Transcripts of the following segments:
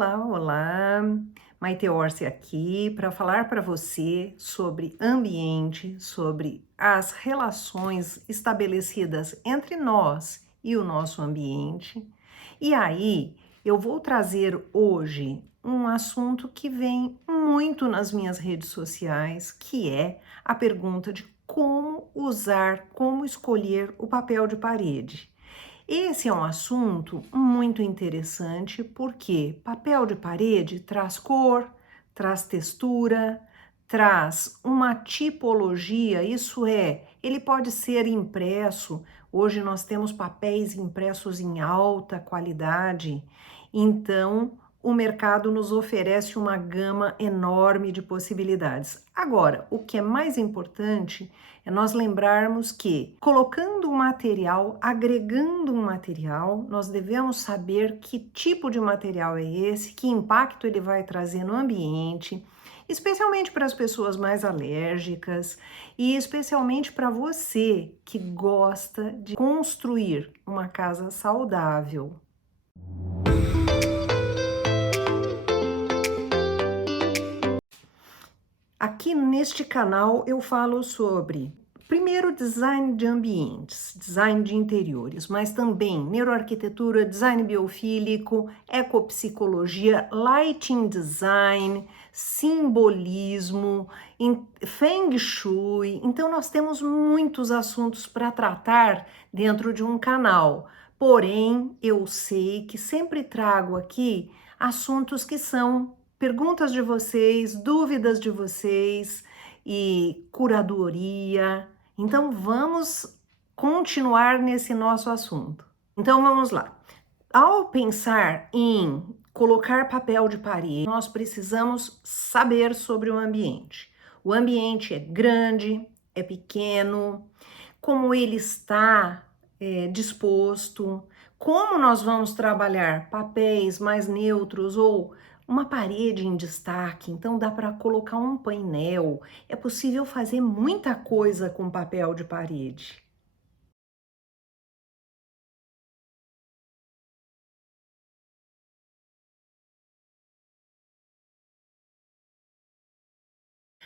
Olá, olá! Maite Orsi aqui para falar para você sobre ambiente, sobre as relações estabelecidas entre nós e o nosso ambiente. E aí, eu vou trazer hoje um assunto que vem muito nas minhas redes sociais, que é a pergunta de como usar, como escolher o papel de parede. Esse é um assunto muito interessante porque papel de parede traz cor, traz textura, traz uma tipologia, isso é, ele pode ser impresso. Hoje nós temos papéis impressos em alta qualidade, então o mercado nos oferece uma gama enorme de possibilidades. Agora, o que é mais importante é nós lembrarmos que, colocando um material, agregando um material, nós devemos saber que tipo de material é esse, que impacto ele vai trazer no ambiente, especialmente para as pessoas mais alérgicas e especialmente para você que gosta de construir uma casa saudável. Aqui neste canal eu falo sobre, primeiro, design de ambientes, design de interiores, mas também neuroarquitetura, design biofílico, ecopsicologia, lighting design, simbolismo, feng shui. Então nós temos muitos assuntos para tratar dentro de um canal. Porém, eu sei que sempre trago aqui assuntos que são perguntas de vocês, dúvidas de vocês e curadoria. Então vamos continuar nesse nosso assunto. Então vamos lá. Ao pensar em colocar papel de parede, nós precisamos saber sobre o ambiente. O ambiente é grande, é pequeno, como ele está disposto, como nós vamos trabalhar papéis mais neutros ou uma parede em destaque, então dá para colocar um painel. É possível fazer muita coisa com papel de parede.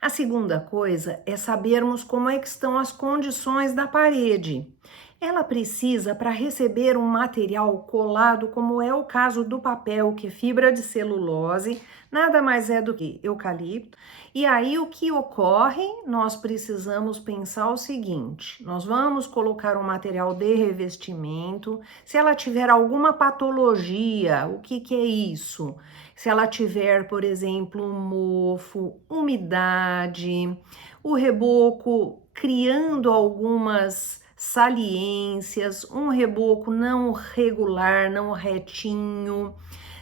A segunda coisa é sabermos como é que estão as condições da parede. Ela precisa, para receber um material colado, como é o caso do papel, que é fibra de celulose, nada mais é do que eucalipto. E aí o que ocorre? Nós precisamos pensar o seguinte: nós vamos colocar um material de revestimento. Se ela tiver alguma patologia, o que é isso? Se ela tiver, por exemplo, um mofo, umidade, o reboco criando algumas saliências, um reboco não regular, não retinho.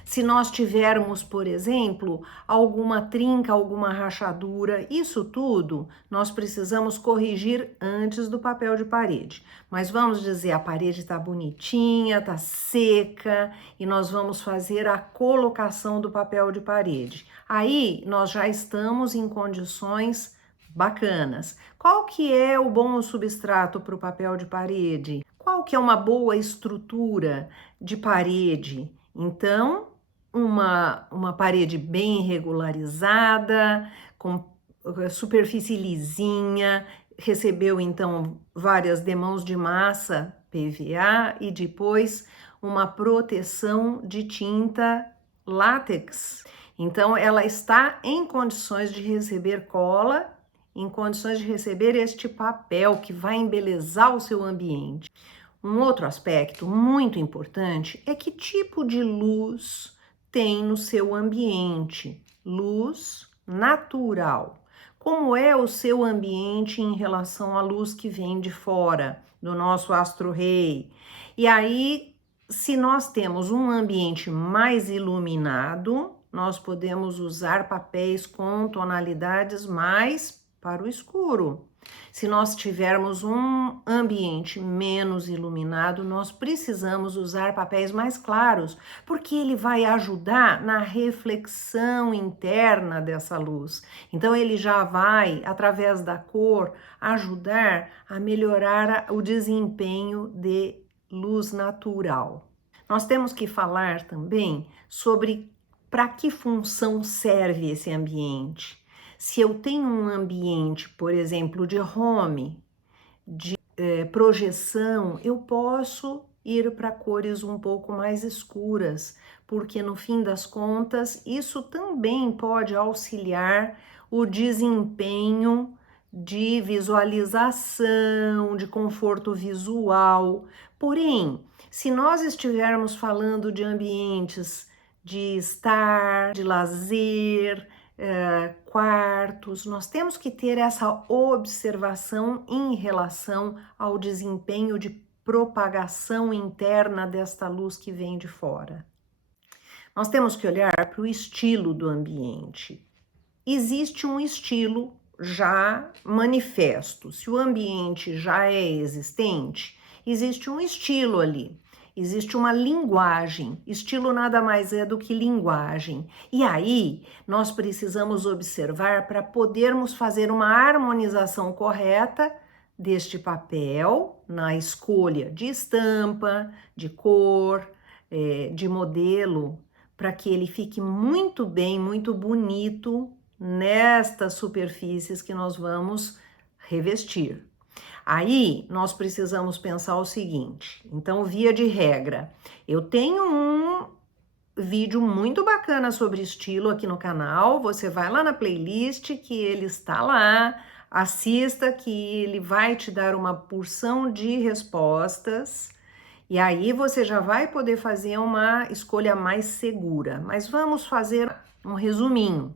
Se nós tivermos, por exemplo, alguma trinca, alguma rachadura, isso tudo nós precisamos corrigir antes do papel de parede. Mas vamos dizer, a parede está bonitinha, está seca, e nós vamos fazer a colocação do papel de parede. Aí nós já estamos em condições bacanas. Qual que é o bom substrato para o papel de parede? Qual que é uma boa estrutura de parede? Então, uma parede bem regularizada, com superfície lisinha, recebeu então várias demãos de massa PVA e depois uma proteção de tinta látex. Então, ela está em condições de receber cola, em condições de receber este papel que vai embelezar o seu ambiente. Um outro aspecto muito importante é que tipo de luz tem no seu ambiente. Luz natural. Como é o seu ambiente em relação à luz que vem de fora, do nosso astro-rei? E aí, se nós temos um ambiente mais iluminado, nós podemos usar papéis com tonalidades mais para o escuro. Se nós tivermos um ambiente menos iluminado, nós precisamos usar papéis mais claros, porque ele vai ajudar na reflexão interna dessa luz. Então, ele já vai, através da cor, ajudar a melhorar o desempenho de luz natural. Nós temos que falar também sobre para que função serve esse ambiente? Se eu tenho um ambiente, por exemplo, de home, de projeção, eu posso ir para cores um pouco mais escuras, porque no fim das contas, isso também pode auxiliar o desempenho de visualização, de conforto visual. Porém, se nós estivermos falando de ambientes de estar, de lazer, quartos, nós temos que ter essa observação em relação ao desempenho de propagação interna desta luz que vem de fora. Nós temos que olhar para o estilo do ambiente. Existe um estilo já manifesto. Se o ambiente já é existente, existe um estilo ali. Existe uma linguagem. Estilo nada mais é do que linguagem. E aí, nós precisamos observar para podermos fazer uma harmonização correta deste papel na escolha de estampa, de cor, de modelo, para que ele fique muito bem, muito bonito nestas superfícies que nós vamos revestir. Aí, nós precisamos pensar o seguinte, então, via de regra, eu tenho um vídeo muito bacana sobre estilo aqui no canal, você vai lá na playlist que ele está lá, assista que ele vai te dar uma porção de respostas, e aí você já vai poder fazer uma escolha mais segura. Mas vamos fazer um resuminho.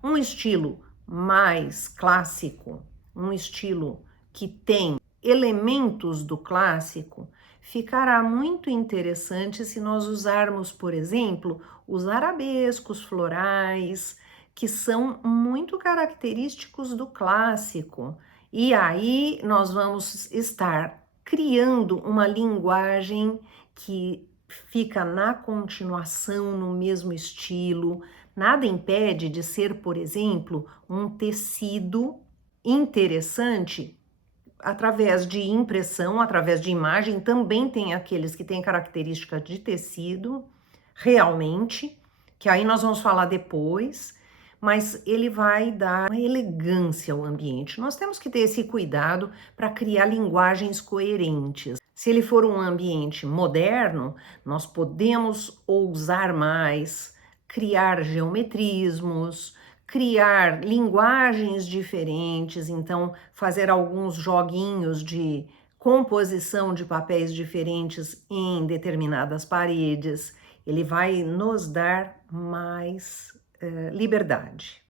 Um estilo mais clássico, um estilo que tem elementos do clássico, ficará muito interessante se nós usarmos, por exemplo, os arabescos florais, que são muito característicos do clássico. E aí nós vamos estar criando uma linguagem que fica na continuação, no mesmo estilo. Nada impede de ser, por exemplo, um tecido interessante através de impressão, através de imagem. Também tem aqueles que têm característica de tecido, realmente, que aí nós vamos falar depois, mas ele vai dar uma elegância ao ambiente. Nós temos que ter esse cuidado para criar linguagens coerentes. Se ele for um ambiente moderno, nós podemos ousar mais, criar geometrismos, criar linguagens diferentes, então fazer alguns joguinhos de composição de papéis diferentes em determinadas paredes. Ele vai nos dar mais liberdade.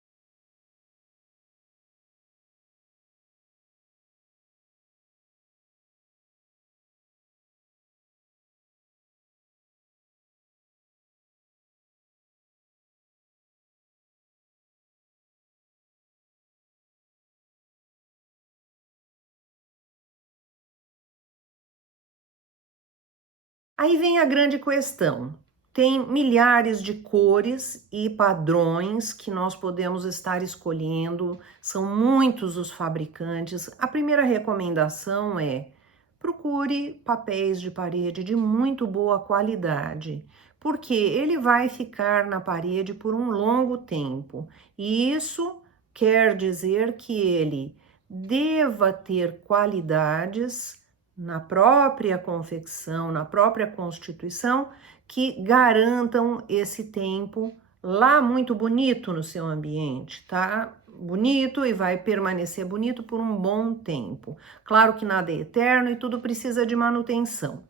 Aí vem a grande questão. Tem milhares de cores e padrões que nós podemos estar escolhendo, são muitos os fabricantes. A primeira recomendação é: procure papéis de parede de muito boa qualidade, porque ele vai ficar na parede por um longo tempo. E isso quer dizer que ele deva ter qualidades na própria confecção, na própria constituição, que garantam esse tempo lá muito bonito no seu ambiente, tá? Bonito e vai permanecer bonito por um bom tempo. Claro que nada é eterno e tudo precisa de manutenção,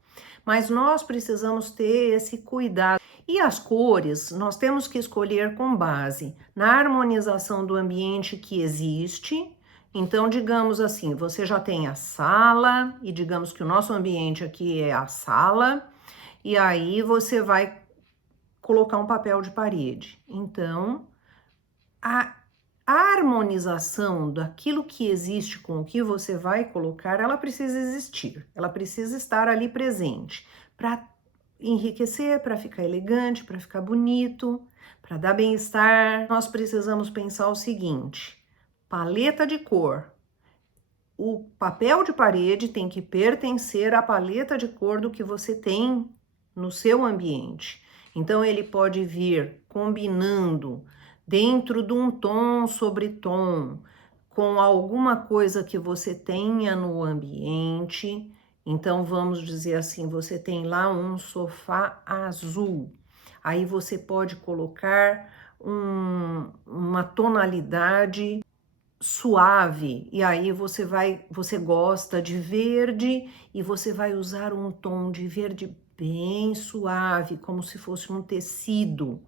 mas nós precisamos ter esse cuidado. E as cores, nós temos que escolher com base na harmonização do ambiente que existe. Então, digamos assim, você já tem a sala, e digamos que o nosso ambiente aqui é a sala, e aí você vai colocar um papel de parede. Então, a harmonização daquilo que existe com o que você vai colocar, ela precisa existir, ela precisa estar ali presente, para enriquecer, para ficar elegante, para ficar bonito, para dar bem-estar. Nós precisamos pensar o seguinte: paleta de cor. O papel de parede tem que pertencer à paleta de cor do que você tem no seu ambiente. Então, ele pode vir combinando dentro de um tom sobre tom, com alguma coisa que você tenha no ambiente. Então, vamos dizer assim, você tem lá um sofá azul. Aí você pode colocar uma tonalidade suave, e aí você gosta de verde e você vai usar um tom de verde bem suave, como se fosse um tecido.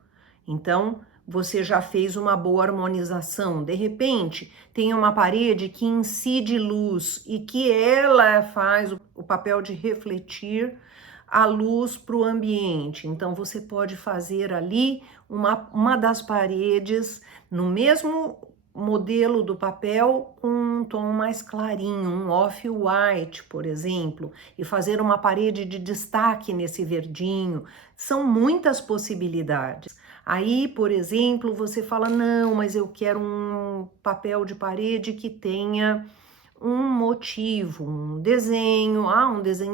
Então, você já fez uma boa harmonização. De repente, tem uma parede que incide luz e que ela faz o papel de refletir a luz para o ambiente. Então, você pode fazer ali uma das paredes no mesmo modelo do papel com um tom mais clarinho, um off-white, por exemplo, e fazer uma parede de destaque nesse verdinho. São muitas possibilidades. Aí, por exemplo, você fala, não, mas eu quero um papel de parede que tenha um motivo, um desenho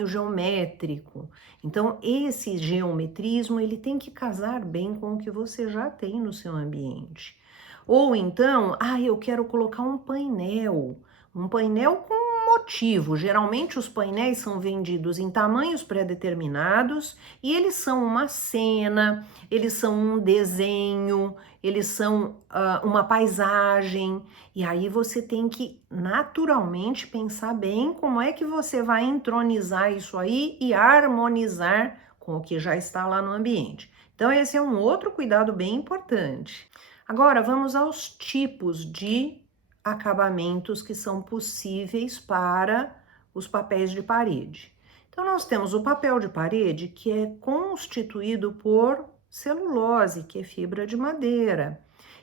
geométrico. Então, esse geometrismo, ele tem que casar bem com o que você já tem no seu ambiente. Ou então, eu quero colocar um painel com um motivo. Geralmente os painéis são vendidos em tamanhos pré-determinados e eles são uma cena, eles são um desenho, eles são uma paisagem. E aí você tem que naturalmente pensar bem como é que você vai entronizar isso aí e harmonizar com o que já está lá no ambiente. Então, esse é um outro cuidado bem importante. Agora, vamos aos tipos de acabamentos que são possíveis para os papéis de parede. Então, nós temos o papel de parede, que é constituído por celulose, que é fibra de madeira.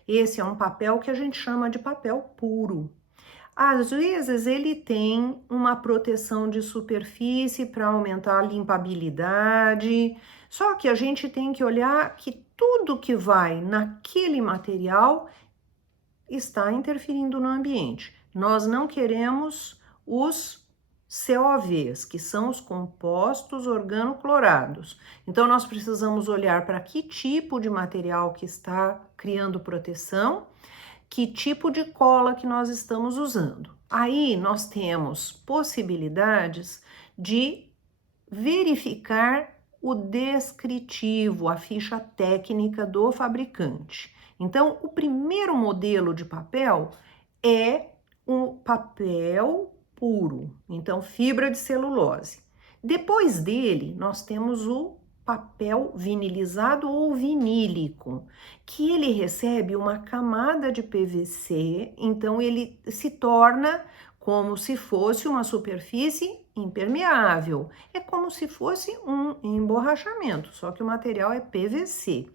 Esse é um papel que a gente chama de papel puro. Às vezes, ele tem uma proteção de superfície para aumentar a limpabilidade, só que a gente tem que olhar que tudo que vai naquele material está interferindo no ambiente. Nós não queremos os COVs, que são os compostos organoclorados. Então, nós precisamos olhar para que tipo de material que está criando proteção, que tipo de cola que nós estamos usando. Aí, nós temos possibilidades de verificar o descritivo, a ficha técnica do fabricante. Então, o primeiro modelo de papel é um papel puro, então fibra de celulose. Depois dele, nós temos o papel vinilizado ou vinílico, que ele recebe uma camada de PVC, então ele se torna como se fosse uma superfície impermeável. É como se fosse um emborrachamento, só que o material é PVC.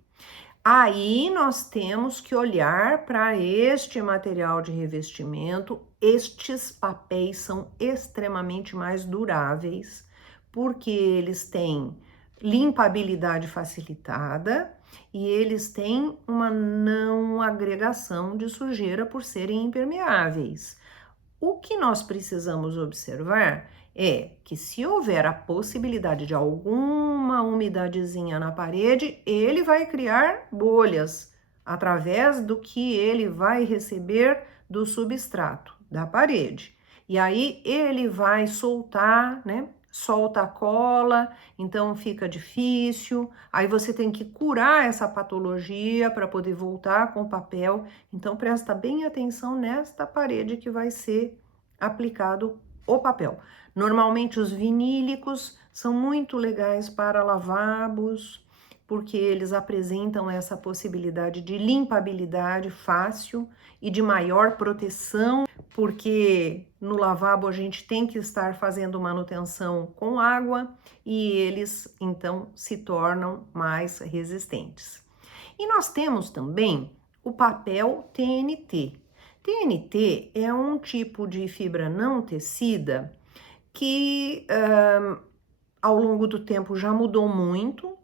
Aí nós temos que olhar para este material de revestimento. Estes papéis são extremamente mais duráveis, porque eles têm limpabilidade facilitada e eles têm uma não agregação de sujeira por serem impermeáveis. O que nós precisamos observar é que se houver a possibilidade de alguma umidadezinha na parede, ele vai criar bolhas através do que ele vai receber do substrato da parede. E aí ele vai soltar, né? Solta a cola, então fica difícil. Aí você tem que curar essa patologia para poder voltar com o papel. Então presta bem atenção nesta parede que vai ser aplicado o papel. Normalmente os vinílicos são muito legais para lavabos, porque eles apresentam essa possibilidade de limpabilidade fácil e de maior proteção, porque no lavabo a gente tem que estar fazendo manutenção com água e eles então se tornam mais resistentes. E nós temos também o papel TNT. TNT é um tipo de fibra não tecida que ao longo do tempo já mudou muito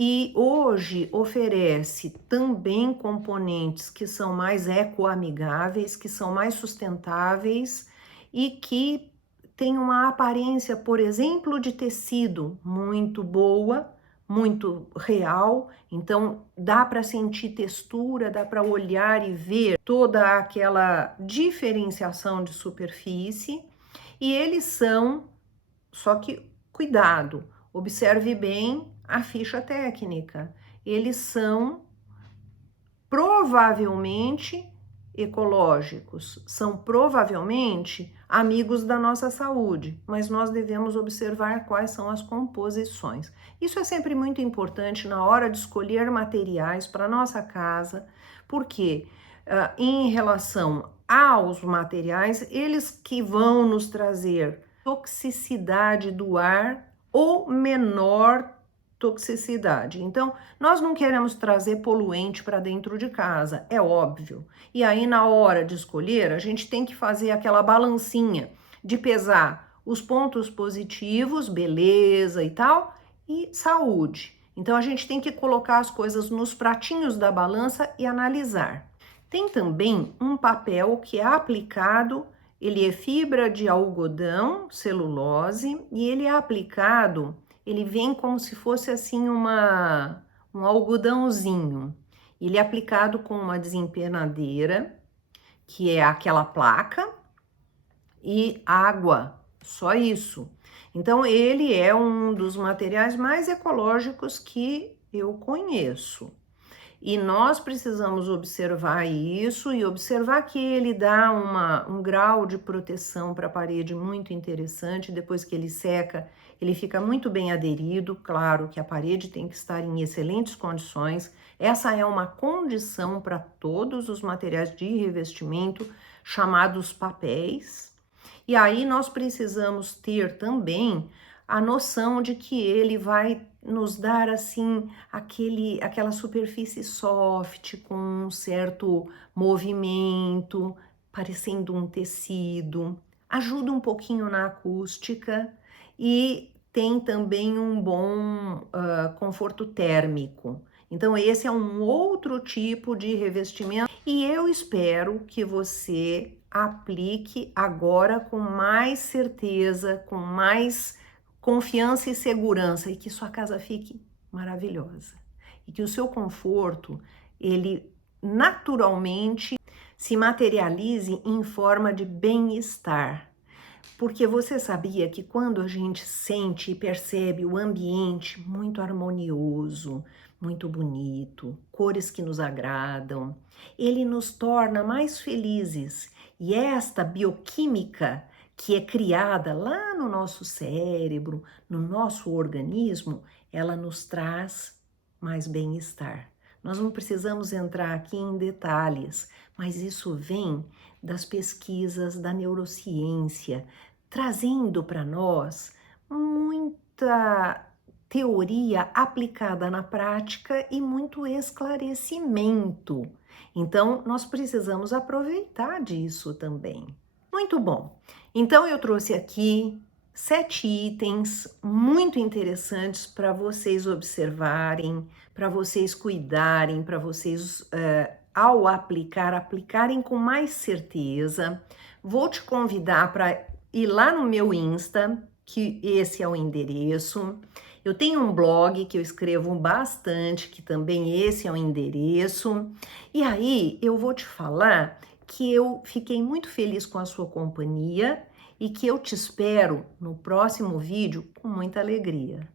e hoje oferece também componentes que são mais ecoamigáveis, que são mais sustentáveis e que têm uma aparência, por exemplo, de tecido muito boa, muito real, então dá para sentir textura, dá para olhar e ver toda aquela diferenciação de superfície, e eles são, só que cuidado, observe bem a ficha técnica, eles são provavelmente ecológicos, são provavelmente amigos da nossa saúde, mas nós devemos observar quais são as composições. Isso é sempre muito importante na hora de escolher materiais para nossa casa, porque em relação aos materiais, eles que vão nos trazer toxicidade do ar ou menor toxicidade. Então, nós não queremos trazer poluente para dentro de casa, é óbvio. E aí, na hora de escolher, a gente tem que fazer aquela balancinha de pesar os pontos positivos, beleza e tal, e saúde. Então, a gente tem que colocar as coisas nos pratinhos da balança e analisar. Tem também um papel que é aplicado, ele é fibra de algodão, celulose, e ele é aplicado, ele vem como se fosse assim um algodãozinho. Ele é aplicado com uma desempenadeira, que é aquela placa, e água, só isso. Então, ele é um dos materiais mais ecológicos que eu conheço. E nós precisamos observar isso e observar que ele dá um grau de proteção para a parede muito interessante. Depois que ele seca, ele fica muito bem aderido. Claro que a parede tem que estar em excelentes condições. Essa é uma condição para todos os materiais de revestimento, chamados papéis. E aí nós precisamos ter também a noção de que ele vai nos dar assim aquela superfície soft com um certo movimento, parecendo um tecido, ajuda um pouquinho na acústica e tem também um bom conforto térmico. Então esse é um outro tipo de revestimento e eu espero que você aplique agora com mais certeza, com mais confiança e segurança, e que sua casa fique maravilhosa. E que o seu conforto, ele naturalmente se materialize em forma de bem-estar. Porque você sabia que quando a gente sente e percebe o ambiente muito harmonioso, muito bonito, cores que nos agradam, ele nos torna mais felizes. E esta bioquímica que é criada lá no nosso cérebro, no nosso organismo, ela nos traz mais bem-estar. Nós não precisamos entrar aqui em detalhes, mas isso vem das pesquisas da neurociência, trazendo para nós muita teoria aplicada na prática e muito esclarecimento. Então, nós precisamos aproveitar disso também. Muito bom. Então, eu trouxe aqui 7 itens muito interessantes para vocês observarem, para vocês cuidarem, para vocês, ao aplicarem com mais certeza. Vou te convidar para ir lá no meu Insta, que esse é o endereço. Eu tenho um blog que eu escrevo bastante, que também esse é o endereço. E aí eu vou te falar que eu fiquei muito feliz com a sua companhia e que eu te espero no próximo vídeo com muita alegria.